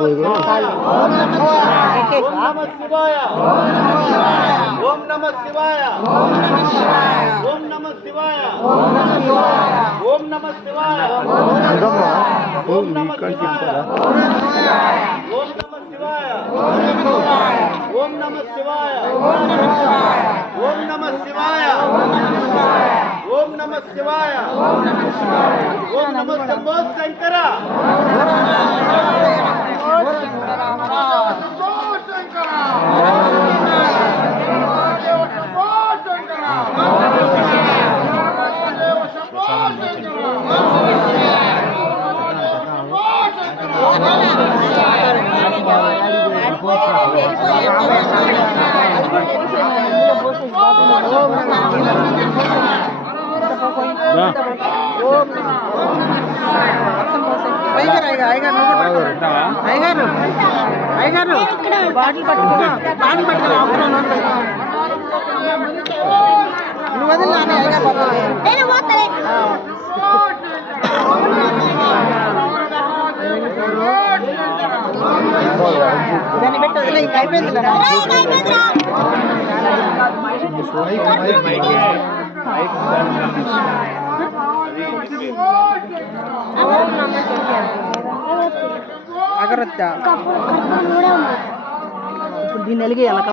शिवाय ओम नमः शिवाय ओम नमः शिवाय ओम नमः शिवाय ओम नमः शिवाय ओम नमः शिवाय ओम नमः शिवाय ओम नमः शिवाय ओम नमः शिवाय ओम नमः शंभो शंकरा బాటిల్ పట్టుకున్నా నువ్వు వదిలి దాన్ని పెట్టి వదిలే ఇంకా అయిపోయింది అగరొద్దా ఇప్పుడు దీన్ని వెలిగేయాలి